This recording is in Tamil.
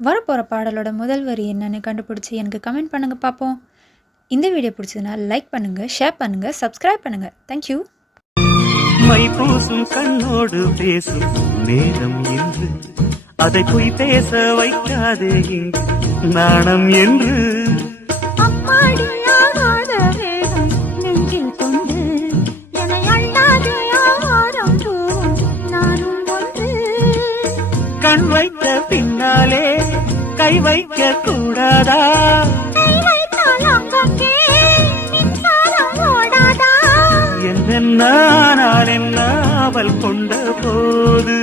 வரப்போகிற பாடலோட முதல் வரி என்னன்னு கண்டுபிடிச்சி எனக்கு கமெண்ட் பண்ணுங்கள் பார்ப்போம். இந்த வீடியோ பிடிச்சதுன்னா லைக் பண்ணுங்கள், ஷேர் பண்ணுங்கள், சப்ஸ்கிரைப் பண்ணுங்கள். தேங்க்யூ. மை பூசும் கண்ணோடு பேசும் நேரம் என்று அதை போய் பேச வைக்காதே இங்கு நாணம் என்று கண் வைத்த பின்னாலே கை வைக்க கூடாதா? என்ன நான் என்ன அவள் கொண்ட போது